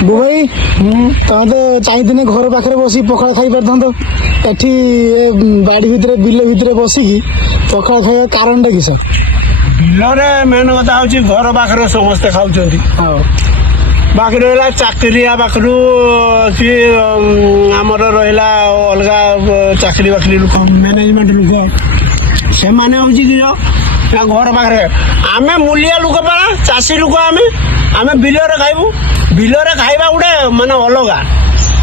ଭାଇ ତମେ ତ ଚାହିଁଦିନେ ଘର ପାଖରେ ବସି ପଖାଳ ଖାଇ ପାରିଥାନ୍ତ, ଏଠି ବାଡି ଭିତରେ ବିଲ ଭିତରେ ବସିକି ପଖାଳ ଖାଇବା କାରଣଟା କିସ? ବିଲରେ ମେନ୍ କଥା ହଉଛି ଘର ପାଖରେ ସମସ୍ତେ ଖାଉଛନ୍ତି। ହଉ ବାକି ରହିଲା ଚାକିରିଆ ପାଖରୁ କି ଆମର ରହିଲା ଅଲଗା ଚାକିରି ବାକିରି ଲୋକ, ମ୍ୟାନେଜମେଣ୍ଟ ଲୋକ, ସେମାନେ ହଉଛି କି ଘର ପାଖରେ। ଆମେ ମୂଲିଆ ଲୋକ ପରା, ଚାଷୀ ଲୋକ। ଆମେ ବିଲରେ ଖାଇବୁ। ବିଲରେ ଖାଇବା ଗୋଟେ ମାନେ ଅଲଗା,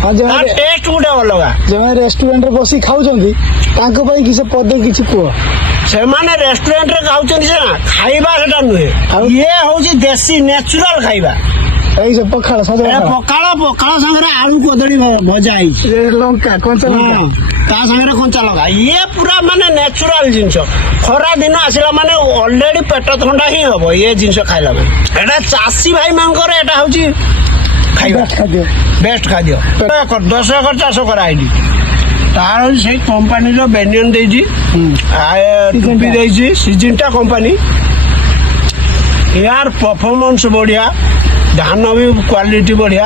ଆଉ ତା ଟେଷ୍ଟ ଗୋଟେ ଅଲଗା। ଯେଉଁମାନେ ରେଷ୍ଟୁରାଣ୍ଟରେ ବସି ଖାଉଛନ୍ତି ତାଙ୍କ ପାଇଁ କିଛି ପଦେ କିଛି କୁହ। ସେମାନେ ରେଷ୍ଟୁରାଣ୍ଟରେ ଖାଉଛନ୍ତି ସିନା, ଖାଇବା ସେଟା ନୁହେଁ। ଇଏ ହଉଛି ଦେଶୀ ନ୍ୟାଚୁରାଲ ଖାଇବା। ଏଇ ଯେ ପଖାଳ ପଖାଳ ସାଙ୍ଗରେ ଆଳୁ କଦଳୀ ଭଜା ହେଇଛି, ଲଙ୍କା କଞ୍ଚା ଲଙ୍କା ତା ସାଙ୍ଗରେ କଞ୍ଚା ଲଙ୍କା। ଇଏ ପୁରା ମାନେ ନ୍ୟାଚୁରାଲ ଜିନିଷ। ଖରା ଦିନ ଆସିଲା ମାନେ ଅଲରେଡି ପେଟ ଥଣ୍ଡା ହିଁ ହବ ଇଏ ଜିନିଷ ଖାଇଲା ମାନେ। ଏଟା ଚାଷୀ ଭାଇ ମାନଙ୍କର ଏଟା ହଉଛି ଖାଇବା ବେଷ୍ଟ ଖାଦ୍ୟ। 10 ଏକର ଚାଷ କରାହେଇଛି। ତାର ସେଇ କମ୍ପାନୀର ବେନିୟନ ଦେଇଛି, ଟୁପି ଦେଇଛି, ସିଜିନଟା କମ୍ପାନୀ। ୟାର ପରଫର୍ମାନ୍ସ ବଢିଆ, ଧାନ ବି କ୍ୱାଲିଟି ବଢିଆ।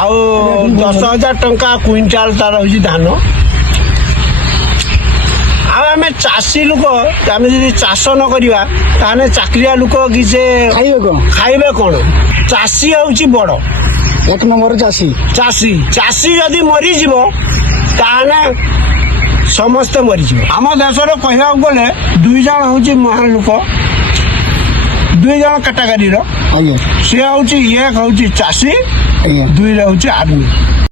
ଆଉ 10,000 ଟଙ୍କା କୁଇଣ୍ଟାଲ ତାର ହଉଛି ଧାନ। ଆଉ ଆମେ ଚାଷୀ ଲୋକ, ଆମେ ଯଦି ଚାଷ ନ କରିବା ତାହେଲେ ଚାକିରିଆ ଲୋକ କି ସେ ଖାଇବେ କ'ଣ? ଚାଷୀ ହଉଛି ବଡ, 1 ନମ୍ବର ଚାଷୀ ଯଦି ମରିଯିବ ତାହେଲେ ସମସ୍ତେ ମରିଯିବ। ଆମ ଦେଶର କହିବାକୁ ଗଲେ 2 ଜଣ ହଉଛି ମହାନ ଲୋକ, 2 ଜଣ କାଟାଗାରିର। ସିଏ ହଉଛି, ଇଏ ହଉଛି ଚାଷୀ, 2 ହଉଛି ଆର୍ମି।